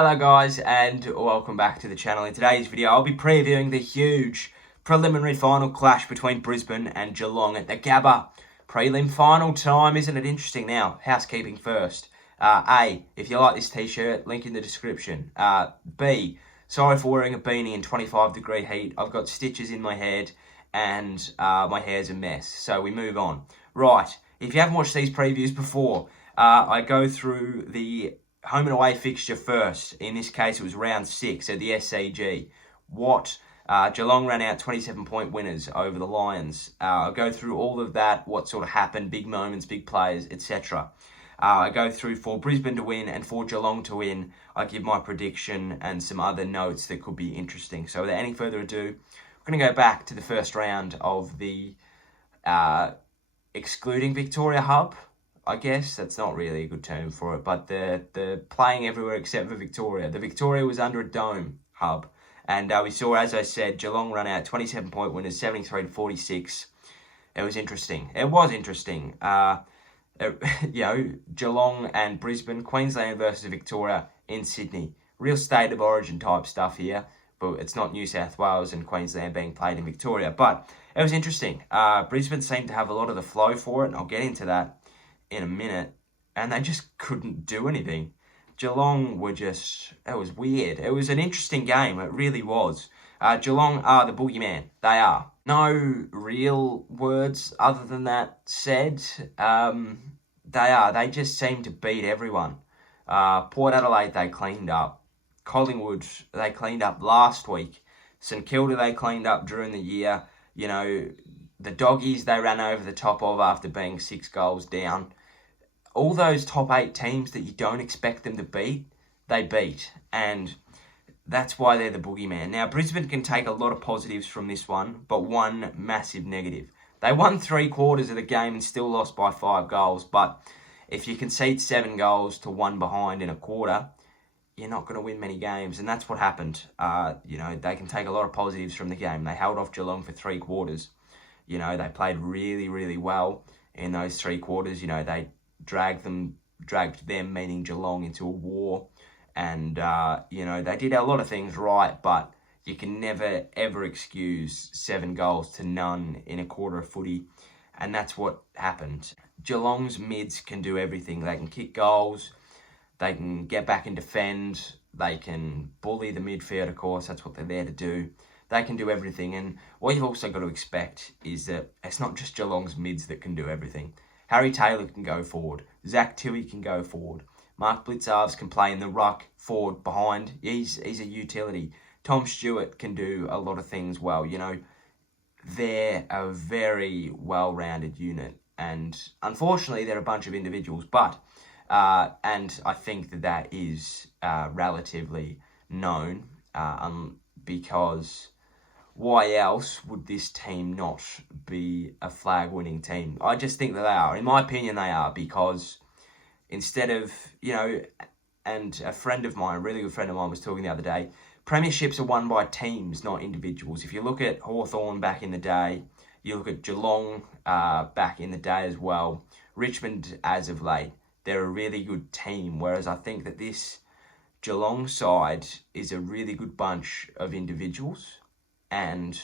Hello guys and welcome back to the channel. In today's video I'll be previewing the huge preliminary final clash between Brisbane and Geelong at the Gabba. Prelim final time, isn't it interesting? Now, housekeeping first. A, if you like this t-shirt, link in the description. B, sorry for wearing a beanie in 25-degree heat. I've got stitches in my head and my hair's a mess. So we move on. Right, if you haven't watched these previews before, I go through the home and away fixture first. In this case, it was round 6 at the SCG. Geelong ran out 27-point winners over the Lions. I'll go through all of that, what sort of happened, big moments, big players, etc. I go through for Brisbane to win and for Geelong to win. I give my prediction and some other notes that could be interesting. So without any further ado, we're going to go back to the first round of the excluding Victoria Hub. I guess that's not really a good term for it, but the playing everywhere except for Victoria. The Victoria was under a dome hub, and we saw, as I said, Geelong run out 27-point winners, 73-46. It was interesting. It was interesting. Geelong and Brisbane, Queensland versus Victoria in Sydney. Real state of origin type stuff here, but it's not New South Wales and Queensland being played in Victoria. But it was interesting. Brisbane seemed to have a lot of the flow for it, and I'll get into that in a minute, and they just couldn't do anything. Geelong were just, it was weird. It was an interesting game, it really was. Geelong are the boogeyman, they are. No real words other than that said. They just seem to beat everyone. Port Adelaide, they cleaned up. Collingwood, they cleaned up last week. St Kilda, they cleaned up during the year. You know, the Doggies, they ran over the top of after being 6 goals down. All those top 8 teams that you don't expect them to beat, they beat. And that's why they're the boogeyman. Now, Brisbane can take a lot of positives from this one, but one massive negative. They won 3/4 of the game and still lost by 5 goals. But if you concede 7 goals to 1 behind in a quarter, you're not going to win many games. And that's what happened. They can take a lot of positives from the game. They held off Geelong for 3/4. They played really, really well in those 3/4. They dragged them, meaning Geelong, into a war. And, they did a lot of things right, but you can never, ever excuse 7 goals to none in a quarter of footy. And that's what happened. Geelong's mids can do everything. They can kick goals. They can get back and defend. They can bully the midfield, of course. That's what they're there to do. They can do everything. And what you've also got to expect is that it's not just Geelong's mids that can do everything. Harry Taylor can go forward. Zach Tui can go forward. Mark Blitzarves can play in the ruck, forward, behind. He's a utility. Tom Stewart can do a lot of things well. They're a very well-rounded unit. And unfortunately, they're a bunch of individuals. But, and I think that is relatively known because why else would this team not be a flag-winning team? I just think that they are. In my opinion, they are, because instead of, and a friend of mine, a really good friend of mine, was talking the other day, premierships are won by teams, not individuals. If you look at Hawthorn back in the day, you look at Geelong back in the day as well, Richmond as of late, they're a really good team, whereas I think that this Geelong side is a really good bunch of individuals. And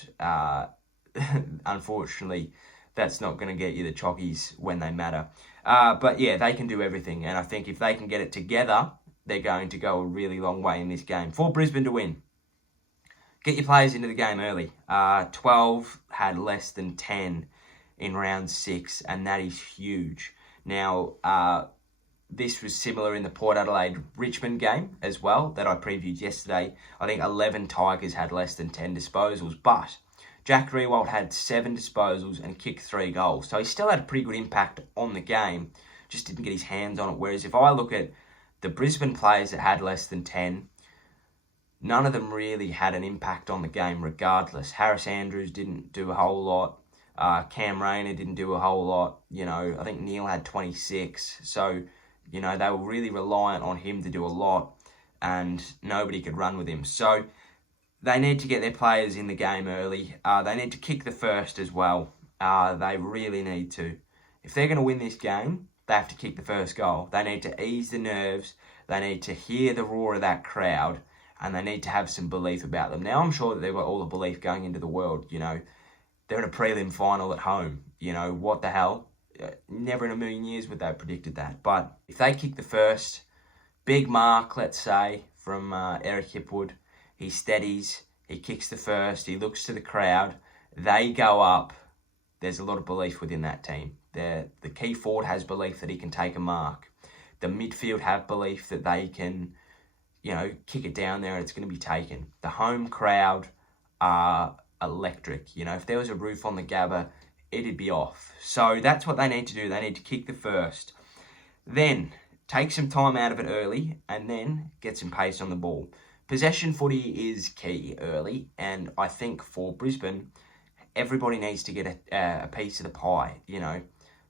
unfortunately, that's not going to get you the chockies when they matter. But yeah, they can do everything. And I think if they can get it together, they're going to go a really long way in this game. For Brisbane to win, get your players into the game early. 12 had less than 10 in round 6, and that is huge. Now, this was similar in the Port Adelaide-Richmond game as well that I previewed yesterday. I think 11 Tigers had less than 10 disposals, but Jack Riewoldt had 7 disposals and kicked 3 goals. So he still had a pretty good impact on the game, just didn't get his hands on it. Whereas if I look at the Brisbane players that had less than 10, none of them really had an impact on the game regardless. Harris Andrews didn't do a whole lot. Cam Rayner didn't do a whole lot. I think Neil had 26. So they were really reliant on him to do a lot, and nobody could run with him. So they need to get their players in the game early. They need to kick the first as well. They really need to. If they're going to win this game, they have to kick the first goal. They need to ease the nerves. They need to hear the roar of that crowd, and they need to have some belief about them. Now, I'm sure that they've got all the belief going into the world. You know, they're in a prelim final at home. You know, what the hell? Never in a million years would they have predicted that. But if they kick the first, big mark, let's say, from Eric Hipwood, he steadies, he kicks the first, he looks to the crowd, they go up. There's a lot of belief within that team. The key forward has belief that he can take a mark. The midfield have belief that they can, you know, kick it down there and it's going to be taken. The home crowd are electric. You know, if there was a roof on the Gabba, it'd be off. So that's what they need to do. They need to kick the first. Then take some time out of it early and then get some pace on the ball. Possession footy is key early, and I think for Brisbane, everybody needs to get a piece of the pie. You know,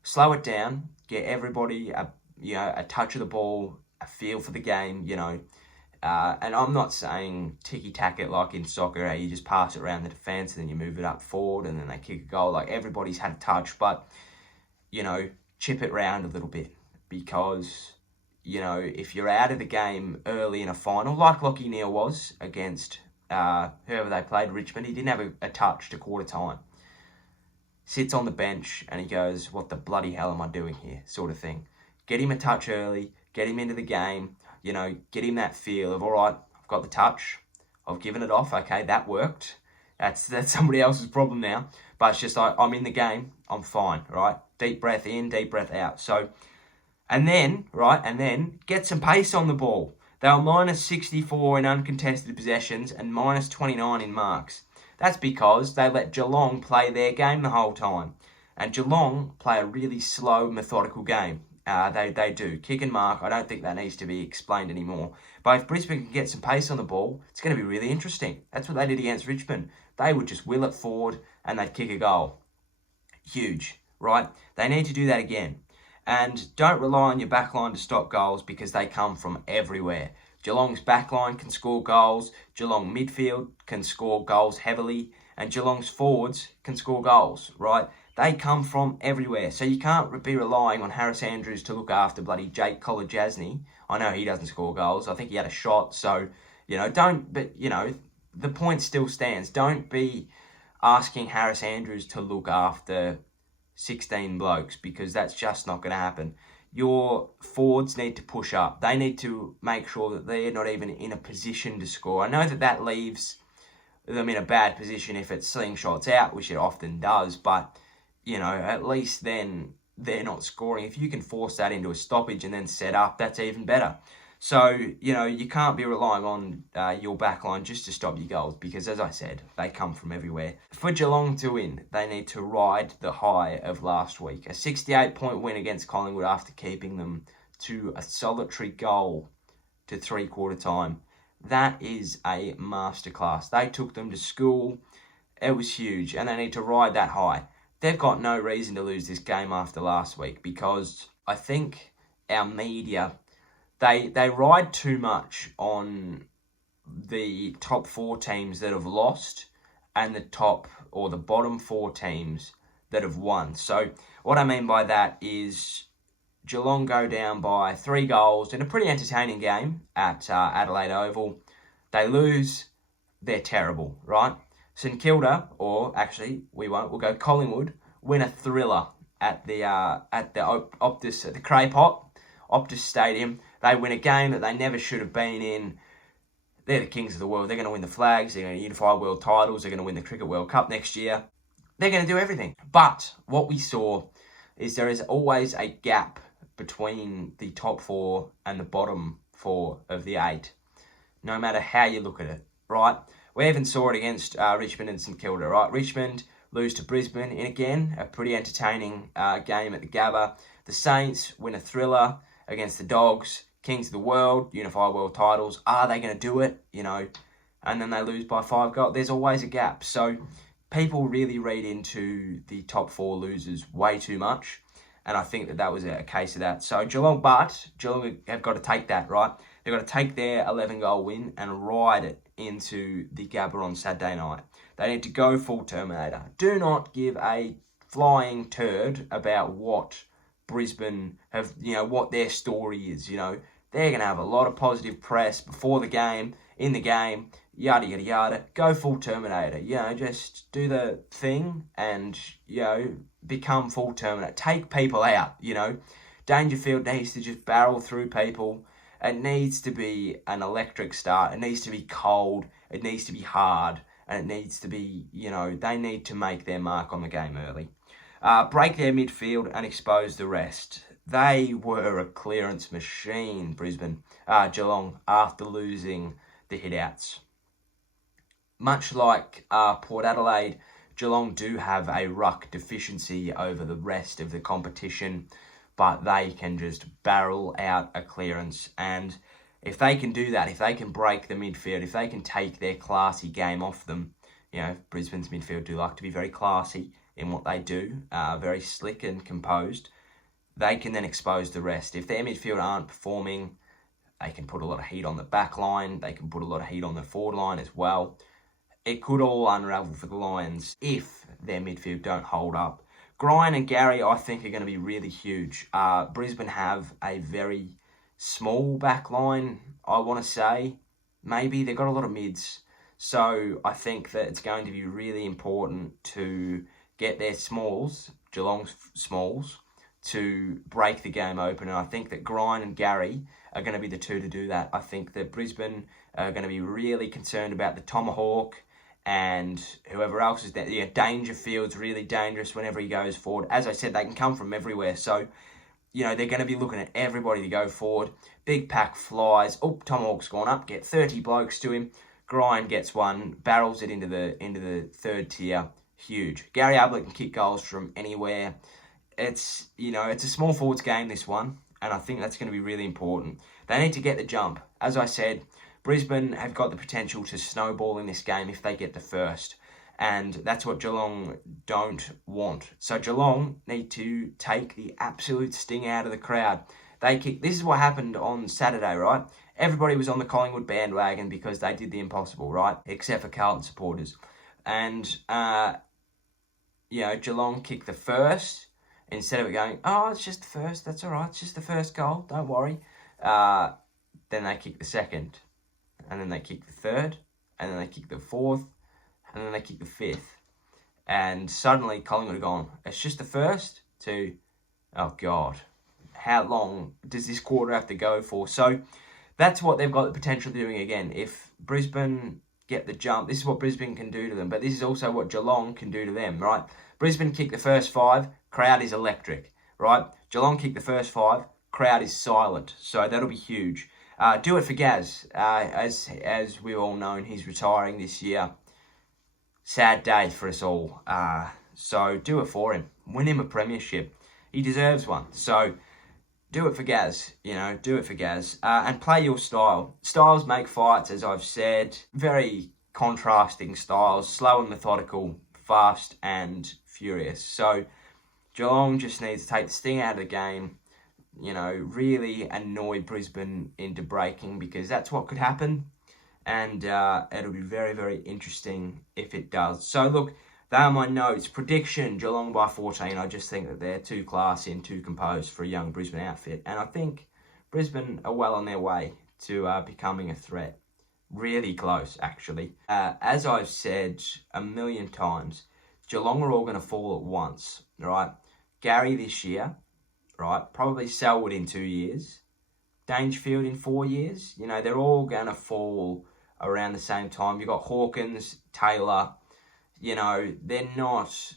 slow it down, get everybody a touch of the ball, a feel for the game. You know, and I'm not saying ticky-tack it like in soccer, how you just pass it around the defence and then you move it up forward and then they kick a goal. Like, everybody's had a touch, but, you know, chip it round a little bit, because, you know, if you're out of the game early in a final, like Lachie Neale was against whoever they played, Richmond, he didn't have a touch to quarter time. Sits on the bench and he goes, what the bloody hell am I doing here, sort of thing. Get him a touch early, get him into the game, you know, get him that feel of, all right, I've got the touch, I've given it off, okay, that worked. That's somebody else's problem now. But it's just like, I'm in the game, I'm fine, right? Deep breath in, deep breath out. So, and then get some pace on the ball. They were minus 64 in uncontested possessions and minus 29 in marks. That's because they let Geelong play their game the whole time. And Geelong play a really slow, methodical game. They do. Kick and mark, I don't think that needs to be explained anymore. But if Brisbane can get some pace on the ball, it's going to be really interesting. That's what they did against Richmond. They would just wheel it forward and they'd kick a goal. Huge, right? They need to do that again. And don't rely on your backline to stop goals, because they come from everywhere. Geelong's backline can score goals. Geelong midfield can score goals heavily. And Geelong's forwards can score goals, right? They come from everywhere. So you can't be relying on Harris Andrews to look after bloody Jake Kolodjasny. I know he doesn't score goals. I think he had a shot. So, you know, the point still stands. Don't be asking Harris Andrews to look after 16 blokes, because that's just not going to happen. Your forwards need to push up. They need to make sure that they're not even in a position to score. I know that leaves them in a bad position if it slingshots out, which it often does, but, you know, at least then they're not scoring. If you can force that into a stoppage and then set up, that's even better. So, you know, you can't be relying on your backline just to stop your goals, because, as I said, they come from everywhere. For Geelong to win, they need to ride the high of last week. A 68-point win against Collingwood after keeping them to a solitary goal to three-quarter time. That is a masterclass. They took them to school. It was huge, and they need to ride that high. They've got no reason to lose this game after last week, because I think our media, they ride too much on the top four teams that have lost and the top or the bottom four teams that have won. So what I mean by that is Geelong go down by 3 goals in a pretty entertaining game at Adelaide Oval. They lose, they're terrible, right? St Kilda, or actually we won't, we'll go Collingwood, win a thriller at the Optus, at the Craypot, Optus Stadium. They win a game that they never should have been in. They're the kings of the world. They're going to win the flags. They're going to unify world titles. They're going to win the Cricket World Cup next year. They're going to do everything. But what we saw is there is always a gap between the top 4 and the bottom 4 of the 8, no matter how you look at it, right? We even saw it against Richmond and St Kilda, right? Richmond lose to Brisbane in, again, a pretty entertaining game at the Gabba. The Saints win a thriller against the Dogs, kings of the world, unify world titles. Are they going to do it? You know, and then they lose by 5 goals. There's always a gap. So people really read into the top 4 losers way too much. And I think that was a case of that. So Geelong have got to take that, right? They've got to take their 11-goal win and ride it into the Gabba on Saturday night. They need to go full Terminator. Do not give a flying turd about what Brisbane have, you know, what their story is, you know. They're going to have a lot of positive press before the game, in the game, yada, yada, yada. Go full Terminator. Just do the thing and, become full Terminator. Take people out, Dangerfield needs to just barrel through people. It needs to be an electric start. It needs to be cold. It needs to be hard. And it needs to be, they need to make their mark on the game early. Break their midfield and expose the rest. They were a clearance machine, Geelong, after losing the hit-outs. Much like Port Adelaide, Geelong do have a ruck deficiency over the rest of the competition, but they can just barrel out a clearance. And if they can do that, if they can break the midfield, if they can take their classy game off them, Brisbane's midfield do like to be very classy in what they do, very slick and composed, they can then expose the rest. If their midfield aren't performing, they can put a lot of heat on the back line, they can put a lot of heat on the forward line as well. It could all unravel for the Lions if their midfield don't hold up. Gryan and Gary, I think, are going to be really huge. Brisbane have a very small back line, I want to say. Maybe they've got a lot of mids. So I think that it's going to be really important to get their smalls, Geelong's smalls, to break the game open. And I think that Gryan and Gary are going to be the two to do that. I think that Brisbane are going to be really concerned about the Tomahawk and whoever else is there. Dangerfield's really dangerous whenever he goes forward. As I said, they can come from everywhere. So, they're going to be looking at everybody to go forward. Big pack flies. Oh, Tomahawk's gone up. Get 30 blokes to him. Gryan gets one, barrels it into the third tier. Huge. Gary Ablett can kick goals from anywhere. It's a small forwards game, this one, and I think that's going to be really important. They need to get the jump. As I said, Brisbane have got the potential to snowball in this game if they get the first, and that's what Geelong don't want. So Geelong need to take the absolute sting out of the crowd. This is what happened on Saturday, right? Everybody was on the Collingwood bandwagon because they did the impossible, right? Except for Carlton supporters. And, Geelong kicked the first. Instead of it going, oh, it's just the first, that's all right, it's just the first goal, don't worry. Then they kicked the second. And then they kicked the third. And then they kicked the fourth. And then they kicked the fifth. And suddenly Collingwood have gone, it's just the first, to, oh, God, how long does this quarter have to go for? So that's what they've got the potential of doing again. If Brisbane get the jump, this is what Brisbane can do to them, but this is also what Geelong can do to them, right? Brisbane kick the first 5, crowd is electric, right? Geelong kick the first 5, crowd is silent, so that'll be huge. Do it for Gaz, as we all know, he's retiring this year. Sad day for us all. So do it for him. Win him a premiership. He deserves one. So do it for Gaz, do it for Gaz. And play your style. Styles make fights, as I've said. Very contrasting styles. Slow and methodical, fast and furious. So Geelong just needs to take the sting out of the game, really annoy Brisbane into breaking, because that's what could happen. And it'll be very, very interesting if it does. So look, they are my notes. Prediction, Geelong by 14. I just think that they're too classy and too composed for a young Brisbane outfit. And I think Brisbane are well on their way to becoming a threat. Really close, actually. As I've said a million times, Geelong are all going to fall at once, right? Gary this year, right? Probably Selwood in 2 years. Dangerfield in 4 years. They're all going to fall around the same time. You've got Hawkins, Taylor. They're not...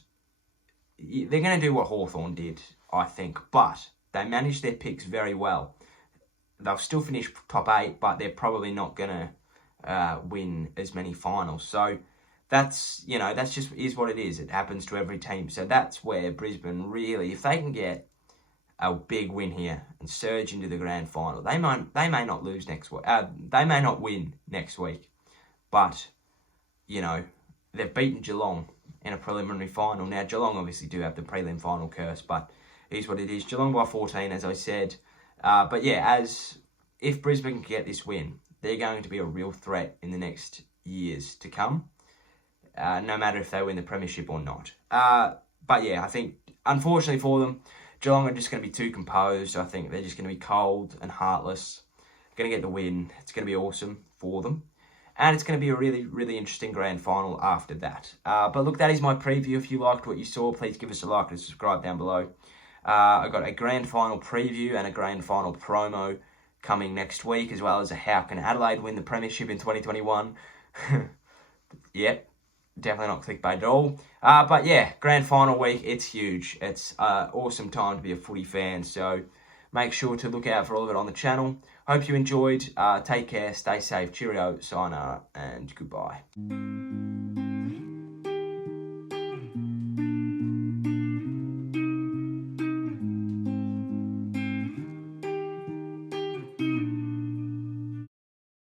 They're going to do what Hawthorn did, I think. But they managed their picks very well. They'll still finish top 8, but they're probably not going to win as many finals. So that's just is what it is. It happens to every team. So that's where Brisbane really, if they can get a big win here and surge into the grand final, they may not lose next week. They may not win next week, but they've beaten Geelong in a preliminary final. Now Geelong obviously do have the prelim final curse, but it is what it is. Geelong by 14, as I said. But yeah, if Brisbane can get this win, they're going to be a real threat in the next years to come, no matter if they win the premiership or not. But yeah, I think unfortunately for them, Geelong are just going to be too composed. I think they're just going to be cold and heartless. going to get the win. It's going to be awesome for them. And it's going to be a really, really interesting grand final after that. But look, that is my preview. If you liked what you saw, please give us a like and subscribe down below. I've got a grand final preview and a grand final promo coming next week, as well as a how can Adelaide win the premiership in 2021. Yep, definitely not clickbait at all. But yeah, grand final week, it's huge. It's an awesome time to be a footy fan. So make sure to look out for all of it on the channel. Hope you enjoyed. Take care, stay safe, cheerio, sayonara, and goodbye.